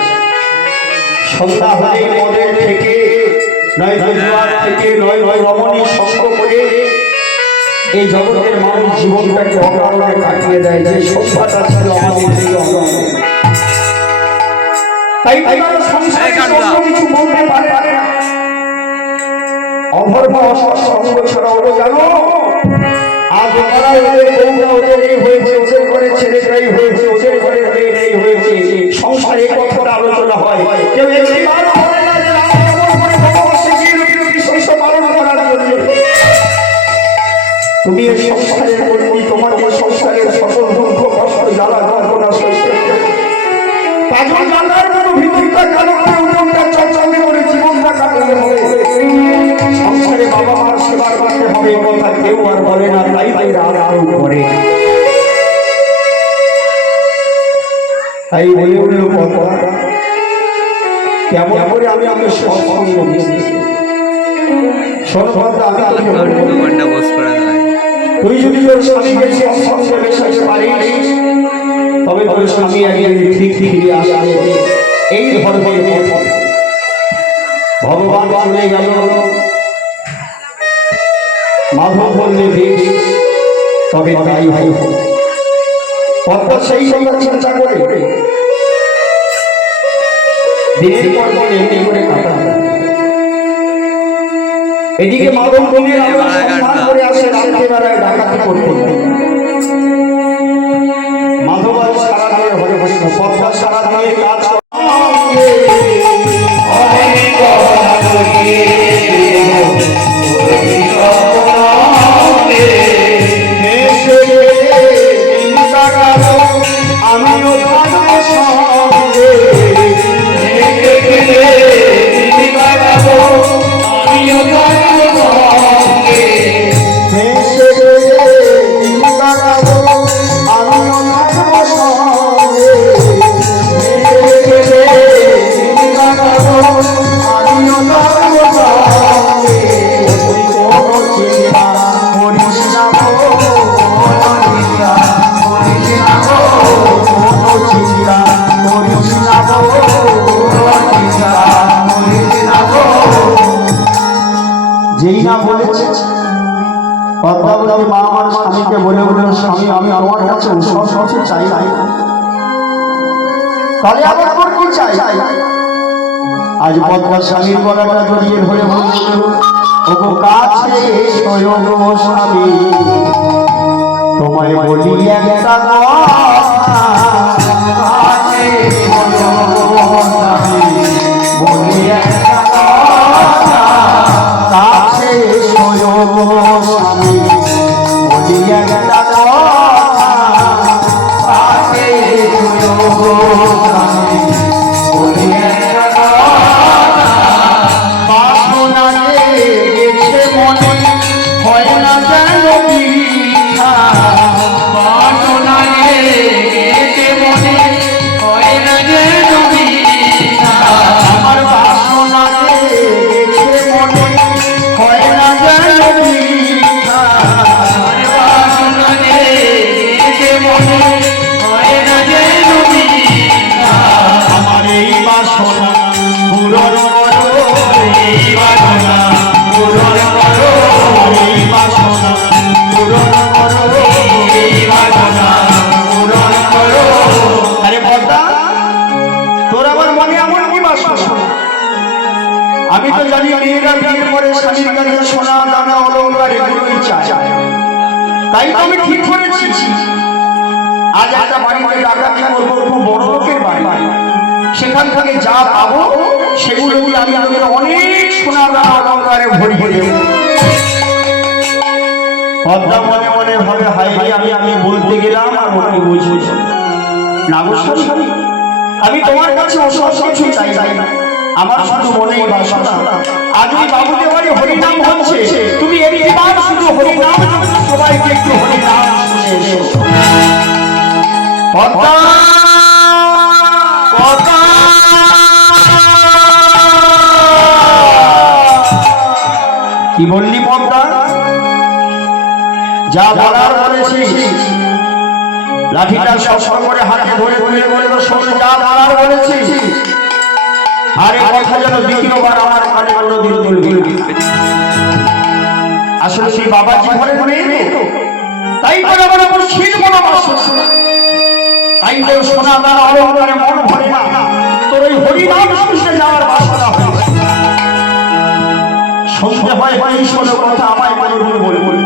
সন্ধ্যা হলে মদের থেকে নয় জুয়ার থেকে নয় নয় রমণী সঙ্গ করে এই জগতের মানুষ জীবনটাকে অকারণে কাটিয়ে দেয়। যে সভ্যতা ছিল আমাদের এই অঙ্গনে, তাই সংসারে কিছু বলতে পারে না। অধর্ম অসৎসঙ্গ ছাড়া ওরা জানো আজ ওরা ওদের বউরা ওদের এই হয়েছে, ওদের ঘরে ছেলেটাই হয়েছে, ওদের ঘরে মেয়েটাই হয়েছে। সংসারে কথাটা আলোচনা হয়, কেউ একবার বলে না যে রাম কেমন করে ভগবতী গিয়ে শৈশব পালন করার জন্য। তুমি এই সংসারের কর্মী, তোমার এই সংসারের সকল দুঃখ কষ্ট জ্বালা যন্ত্রণা সহ্য করতে পাগল জানার কোনো ভিতরটা কালো করে উঠোনটা চকচকে করে জীবনটা কাটাতে হবে। সংসারে বাবা মার সেবার করতে হবে, কথা কেউ আর বলে না, তাই তাই আরো করে। তাই বলে বলল কথা কেমন করে আমি আমি সৎসঙ্গ মিশতেছি। সর্বদা আমি তুই যদি তোর স্বামীকে সৎসঙ্গে মেশাতে পারিস তবে তোর স্বামী একদিন ঠিক ফিরে আসবে। এই ধর্মের ভগবান চলে গেল, মাধব বললে বেশ, তবে তাই ভাই পদ্মা সেই কথা চিন্তা করে দিনের পর দিন এমনি করে কাটা। এদিকে মাধব বললে সন্ধান করে আসে রাত্রেবেলায় ডাকাতি করতে। মাধব আর সারা দিয়ে হরে হরে পদ্মা সারা দিয়ে কাজ আমিও যেই না বলেছে পদ্মাবতী মা আমার স্বামীকে বলে বলল, স্বামী আমি আমার কাছে সব চাই নাই, তাহলে আবার কি চাই? আজ পদ্মা স্বামীর গলাটা জড়িয়ে ধরে বলল, ওগো কাছে স্বয়ং স্বামী তোমায় বলি একটা আমি তো জানি মেয়েরা বিয়ের পরে স্বামীর কাছে সোনা দানা অলংকার এগুলোই চায়, তাই তো আমি ঠিক করেছি আজ একটা বাড়িতে ডাকাতি করবো, খুব বড় লোকের বাড়ি, সেখান থেকে যা পাবো সেগুলো আমি তোকে অনেক সোনা দানা অলংকারে ভরিয়ে দেব। পদ্মা মনে মনে ভাবে হাই হাই আমি বলতে গেলাম আর মনে বুঝবো না গো স্বামী, আমি তোমার কাছে অসব কিছু চাই না, আমার শুধু মনেই বাসনা আজ ওই বাবুদের বাড়ি হরিনাম হচ্ছে, তুমি একবার শুধু হরিনাম সবাইকে একটু হরিনাম শুনে এসো। পদ্মা পদ্মা কি বললি পদ্মা? যা বলার বলেছিস, লাঠিটা শক্ত করে হাতে ধরে তুলে বলল, শোন যা বলার বলেছিস, আর এই কথা যেন দ্বিতীয়বার আমার কানে কোনোদিন বলবি না। আসলে সেই বাবা জীবনে মেয়ে তো, তাই করে আমার উপর শীত মনে বাসনা, তাই তোর সোনা দানা অলংকারে মন ভরে না, তোর ওই হরিনাম শুনতে যাওয়ার বাসনা হয়। সন্ধে হয় এই শোনো কথা আমায় মনে মনে বলে বলি।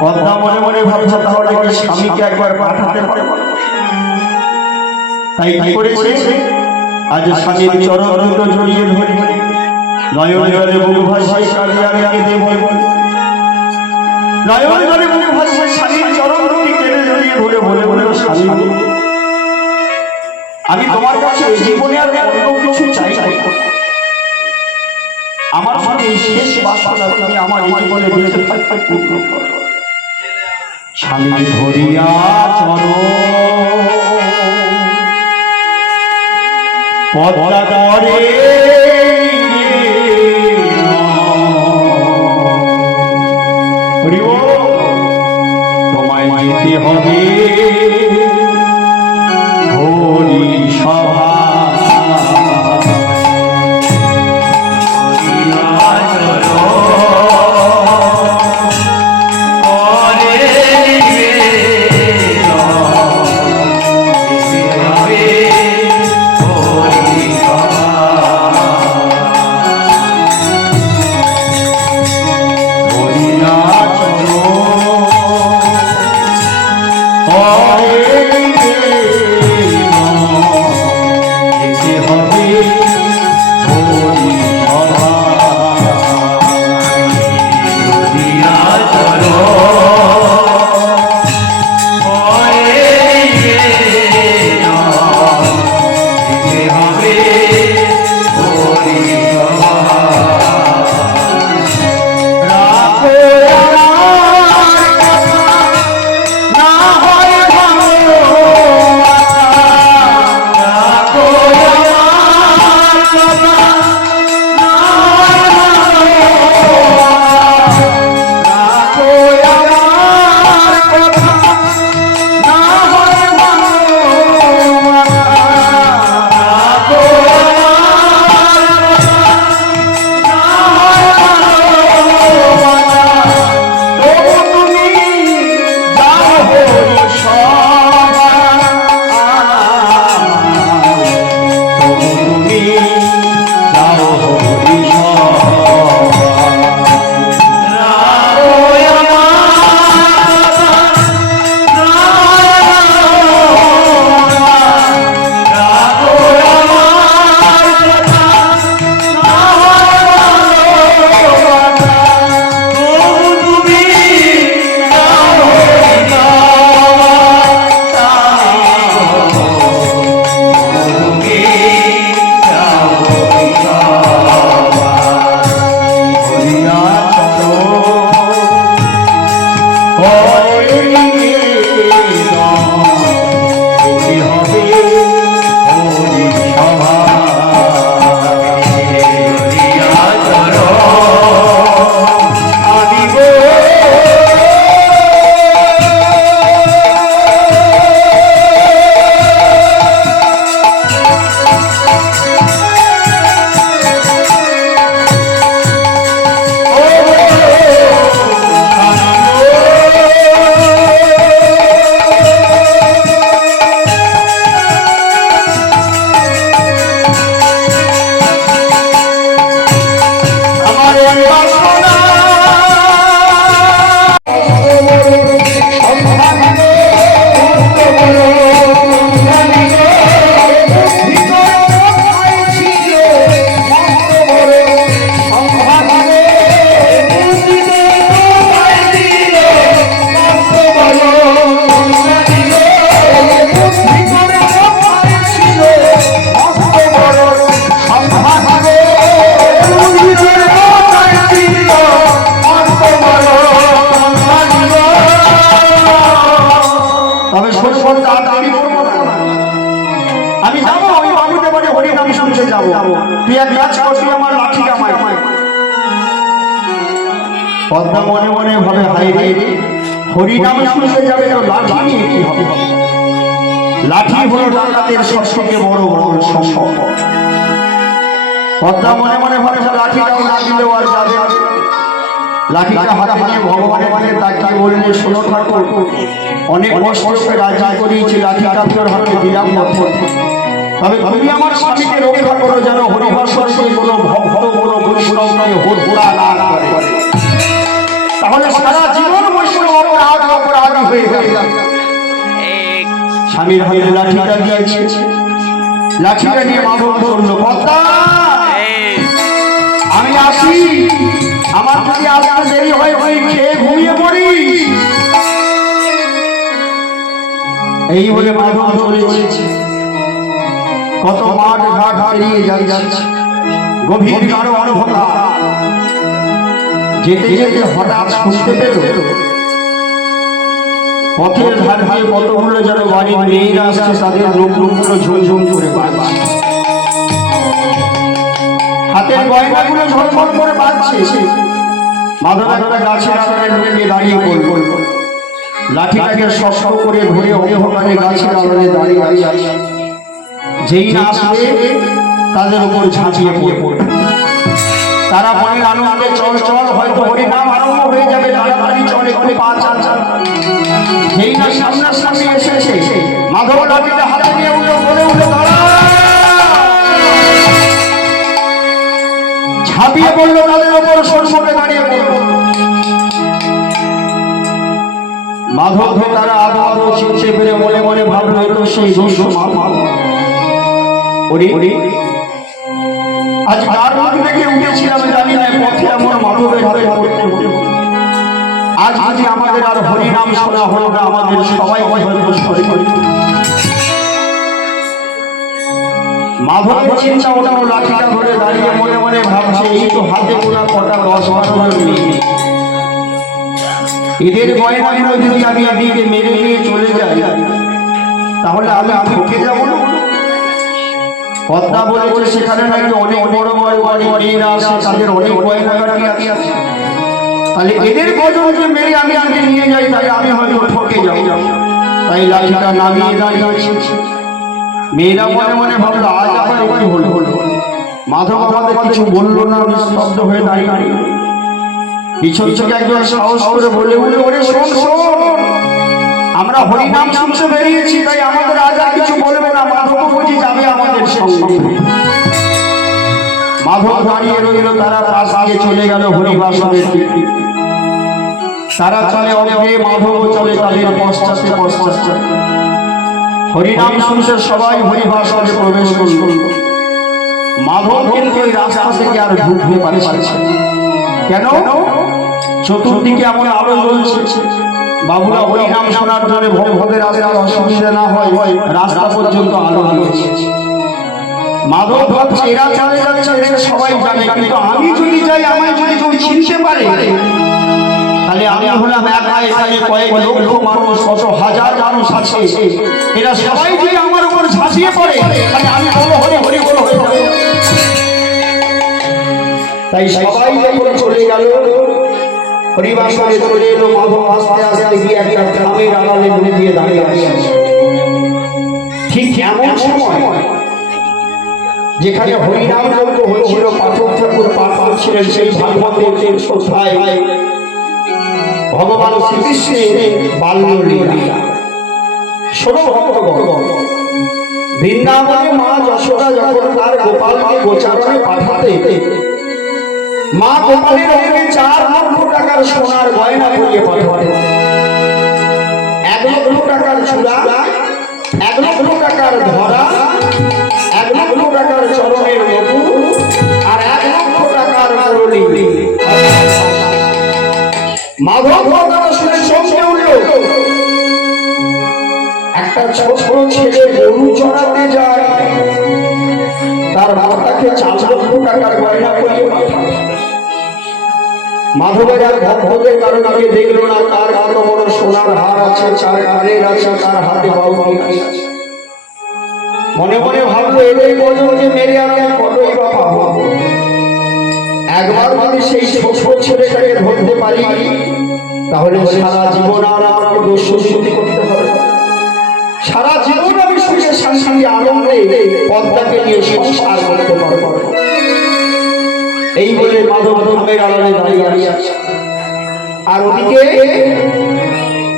পদ্মা মনে মনে ভাবছে তাহলে স্বামীকে একবার পাঠাতে পারে, তাই কি করেছে আজ স্বামীর চরণ দুটো জড়িয়ে ধরে নয়ন জলে বুক ভাসায় কালিয়া কেঁদে বলব, নয়ন জলে বুক ভাসায় স্বামীর চরণ দুটি কেঁদে জড়িয়ে ধরে বলে বলে, স্বামী আমি তোমার কাছে জীবনে আর অন্য কিছু চাই না, আমার সঙ্গে এই শেষ বাসনা তুমি আমার জীবনে বেঁচে থাকতে পূর্ণ করো। স্বামী ধরিয়া চরণ পদ্মা করে তোমায় যেতে হবে হরি সভা। শুনতে যাবো, তুই এক কাজ কর, তুই আমার লাঠিটা আমায়। পদ্মা মনে মনে ভাবে, হাই রে, হরিনাম শুনতে যাবে তো লাঠি নিয়ে কি হবে? লাঠি হলো ডাকাতের সবথেকে বড় বড় সম্পদ। পদ্মা মনে মনে ভাবে, লাঠিটাও না দিলেও আর যাবে। লাঠিটা হাতে নিয়ে ভগবানের দিকে তাকিয়ে বললে, শোনো ঠাকুর, অনেক কষ্ট করে রাজি করিয়েছি, লাঠিটা তোর হাতে দিলাম না, তবে তুমি আমার স্বামীকে রক্ষা করো, যেন হরিভাষণকে কোনো ভক্ত কোনো বৈষ্ণবকে হোড়া না করে, তাহলে সারা জীবন বৈষ্ণব অপরাধী হয়ে যাবে। স্বামীর হাতে লাঠিটা দিয়েছে, লাঠিটা নিয়ে মাধব বললো, পদ্মা আমি আসি, আমার যদি আসতে দেরি হয় খেয়ে ঘুমিয়ে পড়ি। এই বলে মাধব চলেছে, কত মাঠ ঘাট হারিয়ে যাচ্ছে, গভীর গাঢ় অন্ধকার। যেতে যেতে হঠাৎ শুনতে পেল পথের ধার দিয়ে কতগুলো যেন বাড়ির মেয়েরা আসছে, তাদের লোকগুলো ঝুমঝুম করে বাজছে, হাতের গয়নাগুলো ঝলমল করে বাজছে। মাধব একটা গাছের আড়ালে ঢুকে দাঁড়িয়ে পড়ল, লাঠিটাকে শক্ত করে ধরে অন্ধকারে গাছের আড়ালে দাঁড়িয়ে আছে। যেই না আসবে তাদের উপর ঝাঁপিয়ে পড়বে। তারা মনের আনন্দে চল চল, হয়তো হরিনাম আরম্ভ হয়ে যাবে, তাড়াতাড়ি চল, একটু পা চাল চাল। যেই না সামনাসামনি এসে মাধব লাঠিটা হাতে নিয়ে উঠলো, বলে উঠলো, দাঁড়া। ঝাঁপিয়ে পড়লো তাদের উপর, সরষকে দাঁড়িয়ে পড়লো। মাধব তারা আধো আধো চিনতে পেরে মনে মনে ভাবলো, তো সেই দোষ আজ কার মুখ দেখে উঠেছিলাম জানি না, পথে এমন মাধবের হাতে পড়তে হতে। আজ যদি আমাদের আর হরিনাম শোনা হলো না, আমাদের সবাই মাধবের চিন্তা ওঠানো, লাঠিটা ধরে দাঁড়িয়ে মনে মনে ভাবছে, এই তো হাতে গোনা কটা 10-12 মেয়ে, এদের গয়নাগুলো যদি আমি এদিকে মেরে নিয়ে চলে যাই, তাহলে আমি ঠকে যাবো না? পদ্মা বলেছে সেখানে নাকি অনেক বড় বড় বাড়ি মেয়েরা আছে, তাদের অনেক গয়নাগাটি আছে, তাহলে এদের কজনকে মেরে আমি আগে নিয়ে যাই, তাহলে আমি হয়তো ঠকে যাবো। তাই লাঠিটা নামিয়ে দাঁড়িয়ে মেয়েরা মনে মনে ভাবলো, আজ আবার কি হলো? মাধব আমাদের কিছু বললো না, নিস্তব্ধ হয়ে দাঁড়িয়ে। পিছন থেকে একজন সাহস করে বলে উঠে, ওরে শোন শোন, আমরা হরিনাম শুনতে বেরিয়েছি, তাই আমাদের আজ আর কিছু বলবে না, মাধব বুঝি যাবে আমাদের সঙ্গে। মাধব দাঁড়িয়ে রইল, তারা পাশ দিয়ে চলে গেল হরিভাষণের দিকে। তারা চলে অনেকে, মাধব চলে তাদের পশ্চাতে পশ্চাতে। হরিনাম শুনতে সবাই হরিভাষণে প্রবেশ করল। মাধব কিন্তু এই রাস্তা থেকে আর ঢুকতে পারছে কেন? চতুর্দিকে এমন আলো জ্বলছে, বাবুরা হরিনাম শোনার জন্য ভক্তদের রাস্তার অসুবিধা না হয়, রাস্তা পর্যন্ত আলো হয়েছে। মাধব ভাবছে এরা চলে যাচ্ছে, এদের সবাই জানে, কিন্তু আমি যদি যাই, আমায় যদি কেউ চিনতে পারে, তাহলে আমি হলাম একা, এখানে কয়েক লক্ষ মানুষ, কত হাজার মানুষ আছে, এরা সবাই যদি আমার উপর ঝাঁপিয়ে পড়ে, তাহলে আমি বলো হরি হরি বলো হয়ে যাবে। তাই সবাই যখন চলে গেল, হরিভাষণে চলে এলো, মাধব আস্তে আস্তে গিয়ে একটা গ্রামের আড়ালে ঢুকে দিয়ে দাঁড়িয়ে আছে। ঠিক এমন সময় যেখানে হরিনাম যজ্ঞ হচ্ছিল, পাঠক ঠাকুর পাঠ করছিলেন, সেই ভাগবতের শ্রদ্ধায় ভগবান শ্রীকৃষ্ণের বাল্যলীলা। শোনো ভক্তগণ, বৃন্দাবনে মা যশোদা যখন তার গোপালকে গোচারণে পাঠাতে, মা গোপালের অঙ্গে 4 লক্ষ টাকার সোনার গয়না পরিয়ে পাঠাতেন। 1 লক্ষ টাকার চূড়া, 1 লক্ষ টাকার ধরা, 1 লক্ষ টাকার চরণের মুকুট, আর 1 লক্ষ টাকার মুরলি। মাধব কথা শুনে চমকে উঠল। একটা ছোট ছেলে গরু চড়াতে যায়, তার মাতাকে 4 লক্ষ টাকার গয়না পরিয়ে পাঠায়। মাধবের আর ভক্তদের কারণ আগে দেখলো না তার কত বড় সোনার হার আছে, 4 কানের আছে, তার হাতে বাউটি আছে। মনে মনে ভাবলো এটাই বলবো যে মেরে আমি আর কতই বা পাবো। একবার যদি সেই ছোট ছেলেটাকে ধরতে পারি তাহলে সারা জীবন আর আমাকে দোষী করতে হবে, সারা জীবন আমি সুখে শান্তি আনন্দে পদ্মাকে নিয়ে সংসার করতে পারবো। এই বলে মাধব ধামের আড়ালে দাঁড়িয়ে আছে। আর ওদিকে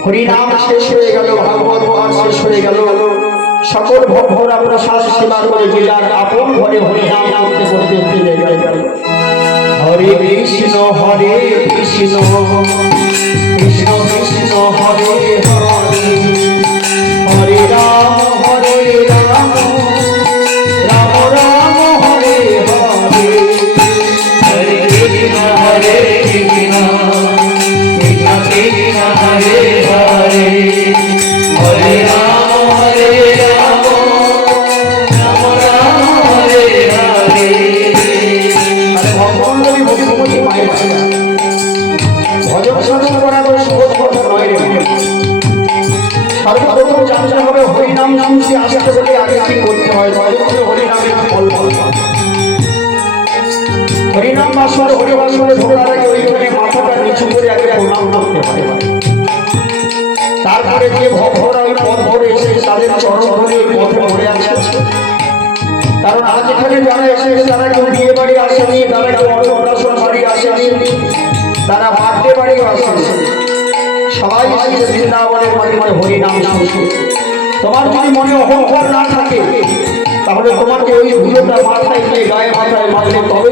হরিনাম শেষ হয়ে গেল, ভাগবত পাঠ শেষ হয়ে গেল, সকল ভক্তরা প্রসাদ সেবা করে যে যার আপন ঘরে হরিনাম করতে করতে ফিরে গেল। হরে কৃষ্ণ হরে কৃষ্ণ কৃষ্ণ কৃষ্ণ হরে হরে, হরে রাম রাম রাম হরে হরে, হরে কৃষ্ণ হরে কৃষ্ণ কৃষ্ণ কৃষ্ণ হরে হরে, হরে রাম রাম রাম হরে হরে। ভগবান ভগবতী মায়ের ভজন সাধন করা তো সহজ কথা নয় রে। সর্বপ্রথম জানতে হবে হরিনাম শুনতে আসতে হলে আগে কি করতে হয়, হরিনামের ফল বলতে হবে। হরিনাম বাসর হরিবাসরে ঢোকার আগে ওইখানে মাথাটা নিচু করে আগে প্রণাম করতে হয়। তারপরে যে ভক্তরা ওই পথ ধরে এসে তাদের চরণ ধরে পথে পড়ে আছে, কারণ আজ এখানে যারা এসেছে তারা কেউ বিয়ে বাড়ি আসেনি, তারা কেউ অন্নপ্রাশন বাড়ি আসেনি, তারা বার্থডে বাড়িও আসেনি, সবাই এসেছে বৃন্দাবনের মাধ্যমে হরিনাম শুনছে। তোমার যদি মনে অহংকার না থাকে তাহলে তোমাকে ওই ধুলোটা মাথায় দিয়ে গায়ে মাথায় মারলে তবে